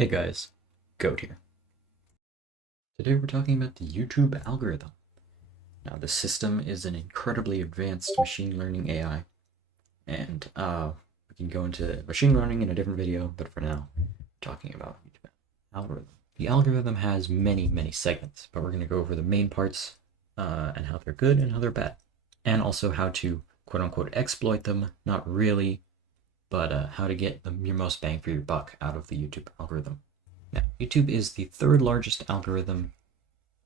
Hey guys, Goat here. Today we're talking about the YouTube algorithm. Now, the system is an incredibly advanced machine learning AI, and we can go into machine learning in a different video, but for now, we're talking about YouTube algorithm. The algorithm has many segments, but we're going to go over the main parts and how they're good and how they're bad, and also how to quote-unquote exploit them, not really, but how to get your most bang for your buck out of the YouTube algorithm. Now, YouTube is the third largest algorithm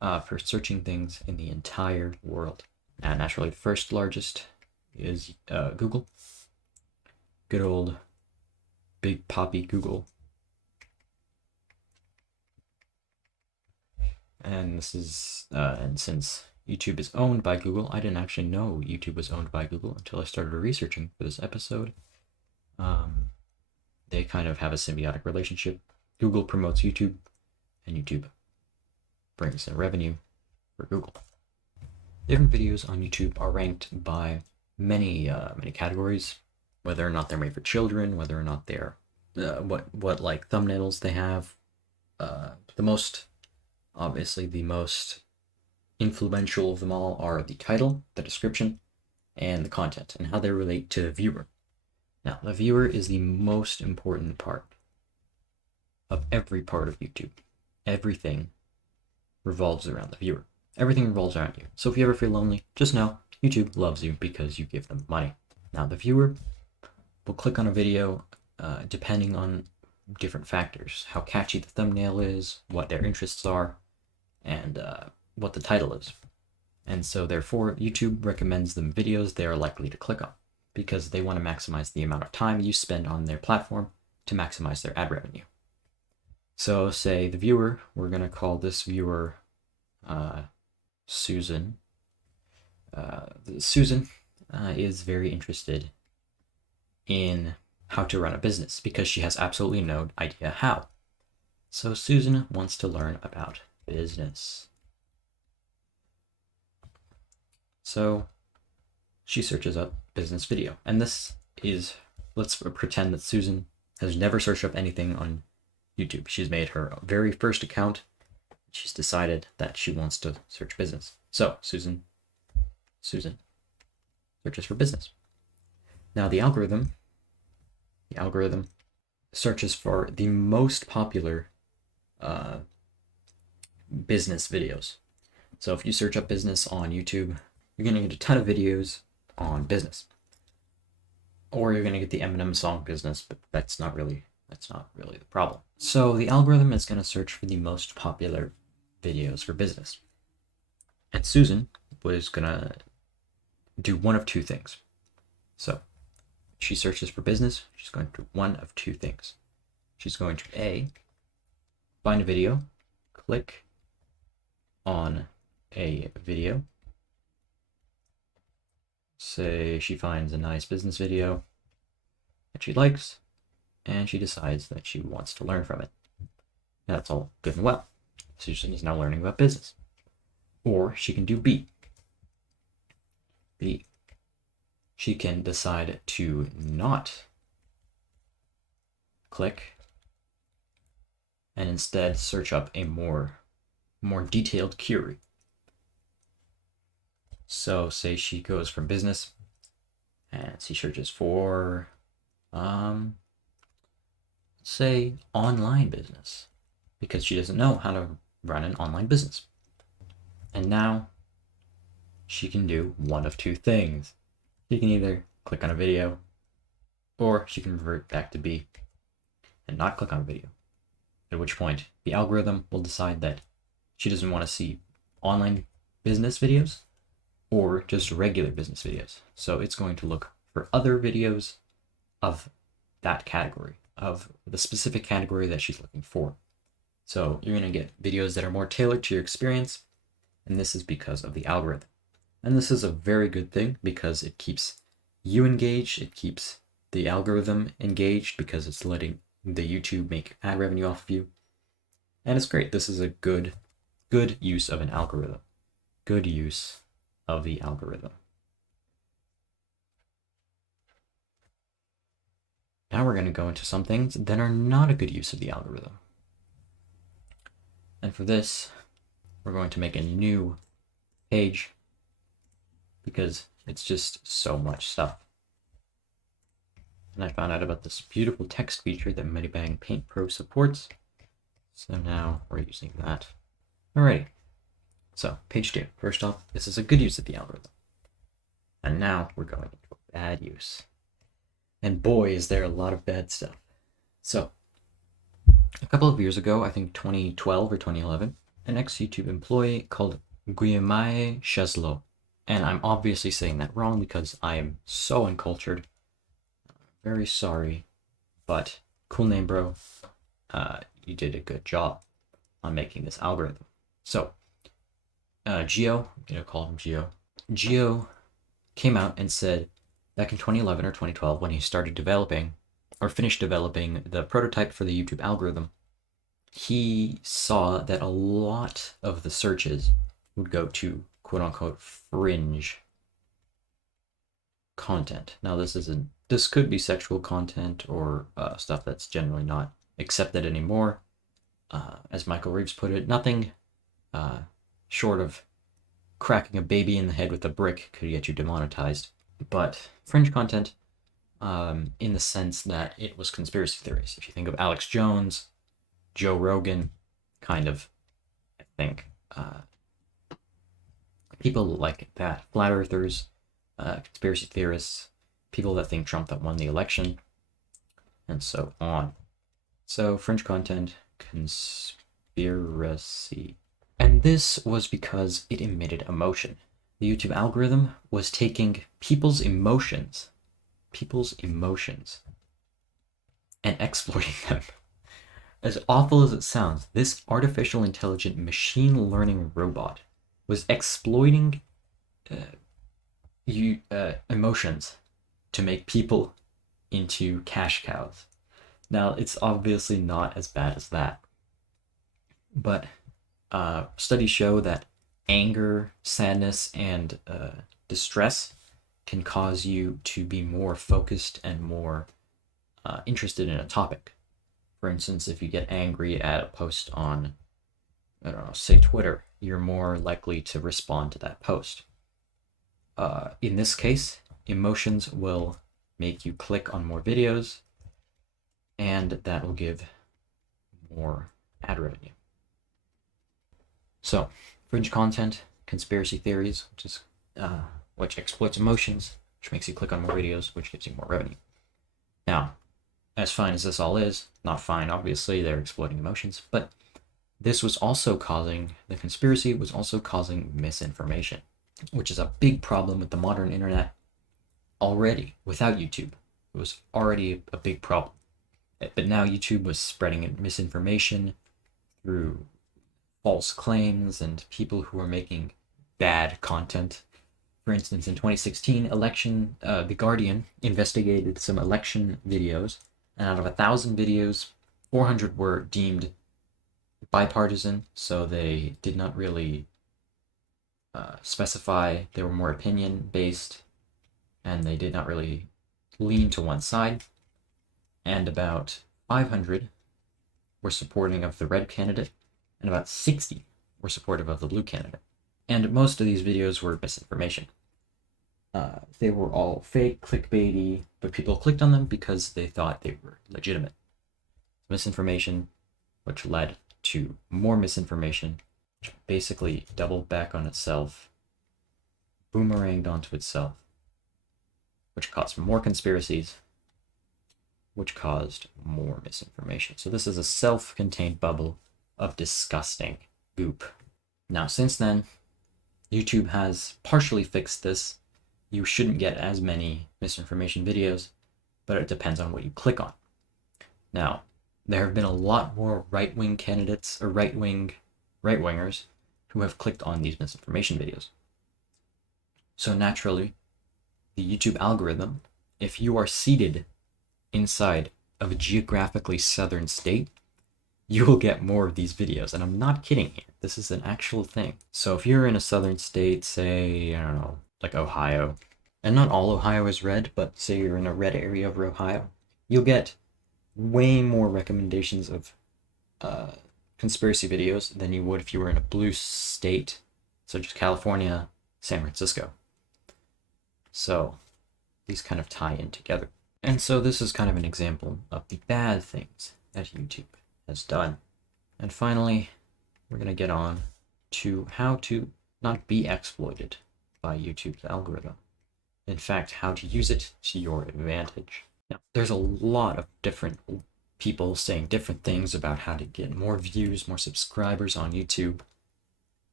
for searching things in the entire world. And naturally, the first largest is Google. Good old big poppy Google. And this is, and since YouTube is owned by Google, I didn't actually know YouTube was owned by Google until I started researching for this episode. They kind of have a symbiotic relationship. Google promotes YouTube, and YouTube brings in revenue for Google. Different videos on YouTube are ranked by many categories, whether or not they're made for children, whether or not they're what like thumbnails they have. Obviously the most influential of them all are the title, the description, and the content, and how they relate to the viewer. Now, the viewer is the most important part of every part of YouTube. Everything revolves around the viewer. Everything revolves around you. So if you ever feel lonely, just know YouTube loves you because you give them money. Now, the viewer will click on a video depending on different factors: how catchy the thumbnail is, what their interests are, and what the title is. And so therefore, YouTube recommends them videos they are likely to click on because they want to maximize the amount of time you spend on their platform to maximize their ad revenue. So say the viewer, we're going to call this viewer Susan. Susan is very interested in how to run a business because she has absolutely no idea how. So Susan wants to learn about business. So she searches up business video. And this is, let's pretend that Susan has never searched up anything on YouTube. She's made her very first account. She's decided that she wants to search business. So Susan searches for business. Now the algorithm searches for the most popular business videos. So if you search up business on YouTube, you're going to get a ton of videos on business. Or you're going to get the Eminem song business, but that's not really the problem. So the algorithm is going to search for the most popular videos for business. And Susan was going to do one of two things. So she searches for business. She's going to do one of two things. She's going to A, find a video, click on a video. Say she finds a nice business video that she likes, and she decides that she wants to learn from it. Now, that's all good and well. Susan is now learning about business. Or she can do B. B. She can decide to not click and instead search up a more detailed query. So say she goes from business and she searches for say online business, because she doesn't know how to run an online business. And now she can do one of two things. She can either click on a video, or she can revert back to B and not click on a video, at which point the algorithm will decide that she doesn't want to see online business videos or just regular business videos. So it's going to look for other videos of that category, of the specific category that she's looking for. So you're going to get videos that are more tailored to your experience, and this is because of the algorithm. And this is a very good thing because it keeps you engaged, it keeps the algorithm engaged because it's letting the YouTube make ad revenue off of you. And it's great. This is a good use of an algorithm. Good use of the algorithm. Now we're going to go into some things that are not a good use of the algorithm. And for this, we're going to make a new page because it's just so much stuff. And I found out about this beautiful text feature that Medibang Paint Pro supports. So now we're using that. Alrighty. So page 2. First off, this is a good use of the algorithm. And now we're going into a bad use. And boy, is there a lot of bad stuff. So a couple of years ago, I think 2012 or 2011, an ex-YouTube employee called Guillaume Cheslow. And I'm obviously saying that wrong because I am so uncultured. Very sorry, but cool name, bro. You did a good job on making this algorithm. So, Geo, I'm gonna call him Geo. Geo came out and said back in 2011 or 2012 when he started developing or finished developing the prototype for the YouTube algorithm, he saw that a lot of the searches would go to quote unquote fringe content. Now this could be sexual content or stuff that's generally not accepted anymore. As Michael Reeves put it, nothing short of cracking a baby in the head with a brick could get you demonetized. But fringe content, in the sense that it was conspiracy theories. If you think of Alex Jones, Joe Rogan, kind of, I think, people like that, flat earthers, conspiracy theorists, people that think Trump that won the election, and so on. So fringe content, conspiracy. And this was because it emitted emotion. The YouTube algorithm was taking people's emotions, and exploiting them. As awful as it sounds, this artificial intelligent machine learning robot was exploiting emotions to make people into cash cows. Now, it's obviously not as bad as that, but studies show that anger, sadness, and distress can cause you to be more focused and more interested in a topic. For instance, if you get angry at a post on, I don't know, say Twitter, you're more likely to respond to that post. In this case, emotions will make you click on more videos, and that will give more ad revenue. So, fringe content, conspiracy theories, which exploits emotions, which makes you click on more videos, which gives you more revenue. Now, as fine as this all is, not fine, obviously, they're exploiting emotions, but this was also causing, the conspiracy was also causing misinformation, which is a big problem with the modern internet already. Without YouTube, it was already a big problem. But now YouTube was spreading misinformation through false claims and people who are making bad content. For instance, in 2016, The Guardian investigated some election videos, and out of 1,000 videos, 400 were deemed bipartisan, so they did not really specify. They were more opinion-based, and they did not really lean to one side. And about 500 were supporting of the red candidate, and about 60 were supportive of the blue candidate. And most of these videos were misinformation. They were all fake, clickbaity, but people clicked on them because they thought they were legitimate. Misinformation, which led to more misinformation, which basically doubled back on itself, boomeranged onto itself, which caused more conspiracies, which caused more misinformation. So this is a self-contained bubble of disgusting goop. Now, since then, YouTube has partially fixed this. You shouldn't get as many misinformation videos, but it depends on what you click on. Now, there have been a lot more right-wing candidates or right-wingers who have clicked on these misinformation videos. So naturally, the YouTube algorithm, if you are seated inside of a geographically southern state, you will get more of these videos. And I'm not kidding here. This is an actual thing. So if you're in a southern state, say, I don't know, like Ohio, and not all Ohio is red, but say you're in a red area of Ohio, you'll get way more recommendations of conspiracy videos than you would if you were in a blue state, such as California, San Francisco. So these kind of tie in together. And so this is kind of an example of the bad things that YouTube has done. And finally, we're going to get on to how to not be exploited by YouTube's algorithm. In fact, how to use it to your advantage. Now, there's a lot of different people saying different things about how to get more views, more subscribers on YouTube,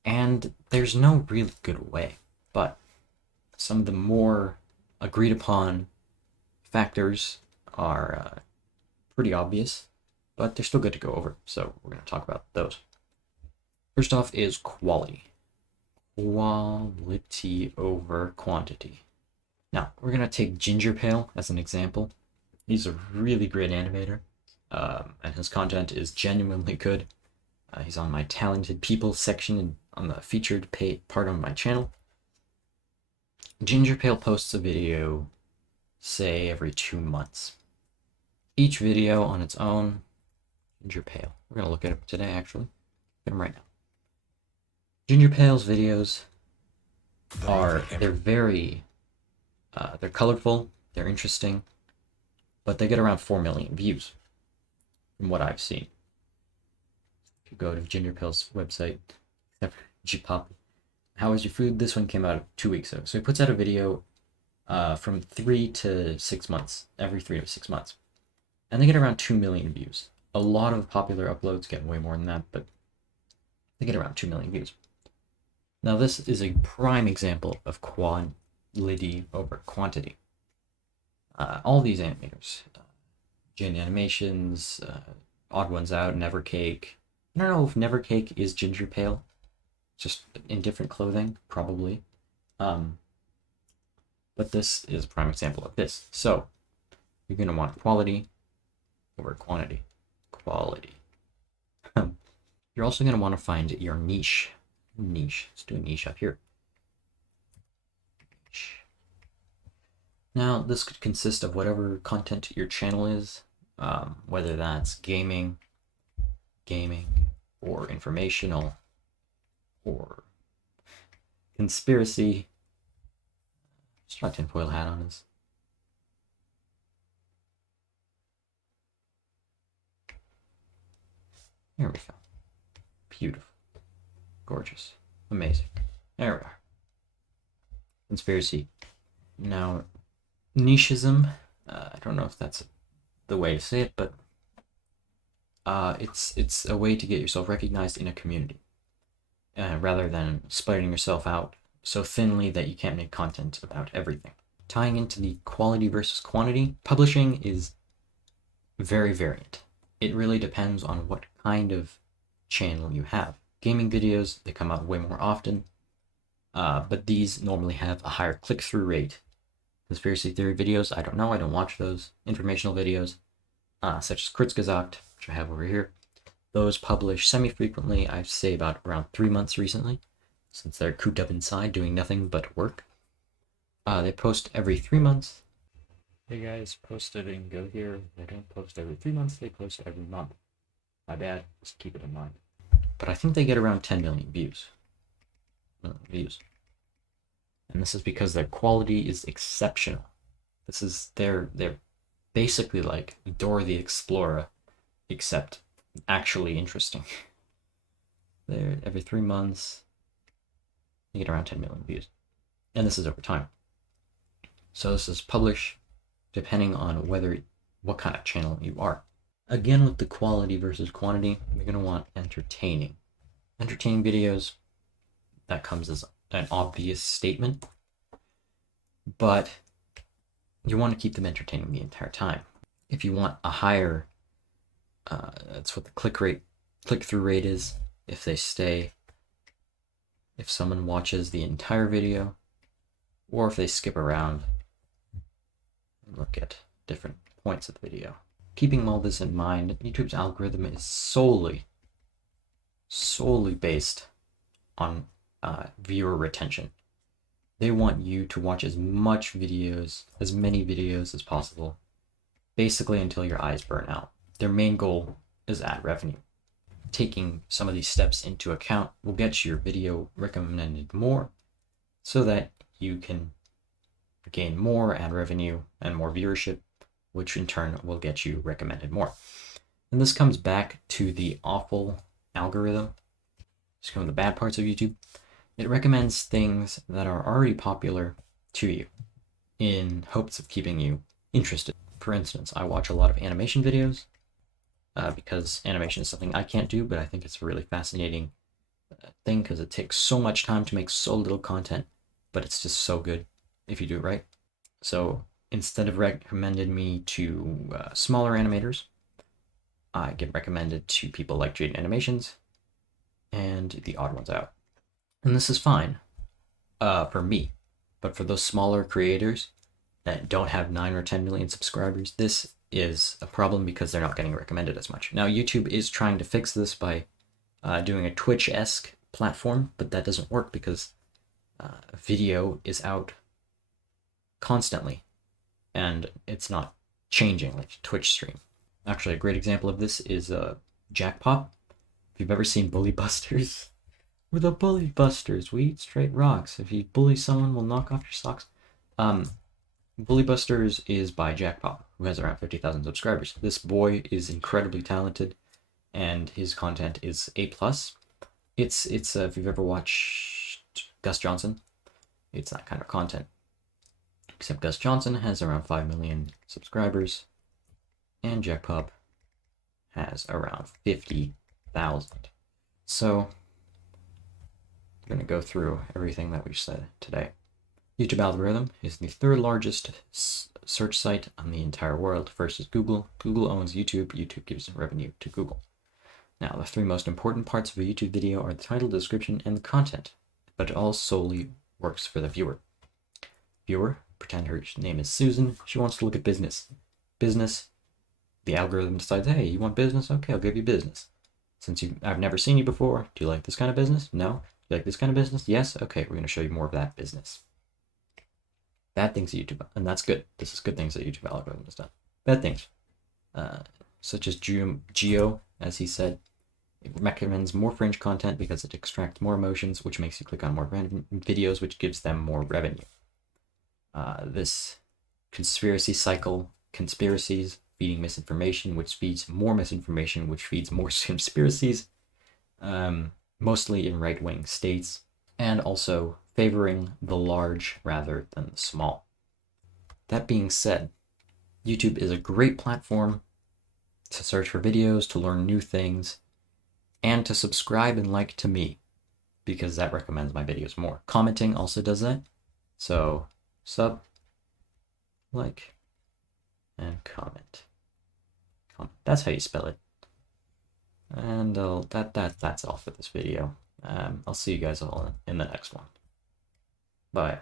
and there's no really good way. But some of the more agreed upon factors are pretty obvious, but they're still good to go over, so we're going to talk about those. First off is quality. Quality over quantity. Now, we're going to take Ginger Pale as an example. He's a really great animator, and his content is genuinely good. He's on my talented people section on the featured part of my channel. Ginger Pale posts a video, say, every 2 months. Each video on its own, Ginger Pale. We're going to look at it today, actually. Look at him right now. Ginger Pale's videos they're very, they're colorful, they're interesting, but they get around 4 million views from what I've seen. If you go to Ginger Pale's website, Gpop, How is your food? This one came out 2 weeks ago. So he puts out a video from 3 to 6 months, every 3 to 6 months. And they get around 2 million views. A lot of popular uploads get way more than that, but they get around 2 million views. Now this is a prime example of quality over quantity. All these animators, Jin Animations, Odd Ones Out, Nevercake. I don't know if Nevercake is Ginger Pale, just in different clothing, probably. But this is a prime example of this. So you're going to want quality over quantity. Quality. You're also going to want to find your niche. Let's do a niche up here. Now, this could consist of whatever content your channel is, whether that's gaming, or informational, or conspiracy. Let's try tinfoil hat on this. There we go. Beautiful. Gorgeous. Amazing. There we are. Conspiracy. Now, nicheism, I don't know if that's the way to say it, but it's a way to get yourself recognized in a community, rather than splitting yourself out so thinly that you can't make content about everything. Tying into the quality versus quantity, publishing is very variant. It really depends on what kind of channel you have. Gaming videos, they come out way more often, but these normally have a higher click-through rate. Conspiracy theory videos, I don't know, I don't watch those. Informational videos, such as Kurzgesagt, which I have over here, those publish semi-frequently. I'd say about around 3 months recently, since they're cooped up inside doing nothing but work. They post every 3 months. Hey guys, post it and go here. They don't post every 3 months, they post every month. My bad, just keep it in mind. But I think they get around 10 million views. And this is because their quality is exceptional. This is they're basically like Dora the Explorer, except actually interesting. They're every 3 months, they get around 10 million views. And this is over time. So this is published depending on what kind of channel you are. Again, with the quality versus quantity, you're going to want entertaining. Entertaining videos, that comes as an obvious statement, but you want to keep them entertaining the entire time. If you want a higher, that's what the click-through rate is, if someone watches the entire video, or if they skip around and look at different points of the video. Keeping all this in mind, YouTube's algorithm is solely based on viewer retention. They want you to watch as many videos as possible, basically until your eyes burn out. Their main goal is ad revenue. taking some of these steps into account will get your video recommended more so that you can gain more ad revenue and more viewership, which in turn will get you recommended more. And this comes back to the awful algorithm. Just some of the bad parts of YouTube. It recommends things that are already popular to you in hopes of keeping you interested. For instance, I watch a lot of animation videos because animation is something I can't do, but I think it's a really fascinating thing because it takes so much time to make so little content, but it's just so good if you do it right. So instead of recommending me to smaller animators, I get recommended to people like Jaden Animations and the odd ones out. And this is fine for me, but for those smaller creators that don't have 9 or 10 million subscribers, this is a problem because they're not getting recommended as much. Now, YouTube is trying to fix this by doing a Twitch-esque platform, but that doesn't work because video is out constantly and it's not changing like Twitch stream. Actually, a great example of this is Jackpop. If you've ever seen Bully Busters, we're the Bully Busters. We eat straight rocks. If you bully someone, we'll knock off your socks. Bully Busters is by Jackpop, who has around 50,000 subscribers. This boy is incredibly talented, and his content is A+. It's if you've ever watched Gus Johnson, it's that kind of content. Except Gus Johnson has around 5 million subscribers, and Jackpop has around 50,000. So, I'm going to go through everything that we've said today. YouTube algorithm is the third largest search site on the entire world. First is Google. Google owns YouTube. YouTube gives revenue to Google. Now, the 3 most important parts of a YouTube video are the title, description, and the content, but it all solely works for the viewer. Viewer, pretend her name is Susan. She wants to look at business. Business, the algorithm decides, hey, you want business? Okay, I'll give you business. Since I've never seen you before, do you like this kind of business? No? You like this kind of business? Yes? Okay, we're going to show you more of that business. Bad things that YouTube, and that's good. This is good things that YouTube algorithm has done. Bad things, such as Geo, as he said, it recommends more fringe content because it extracts more emotions, which makes you click on more random videos, which gives them more revenue. This conspiracy cycle, conspiracies, feeding misinformation, which feeds more misinformation, which feeds more conspiracies, mostly in right-wing states, and also favoring the large rather than the small. That being said, YouTube is a great platform to search for videos, to learn new things, and to subscribe and like to me, because that recommends my videos more. Commenting also does that. So, sub, like, and comment. That's how you spell it. And that's all for this video. I'll see you guys all in the next one. Bye.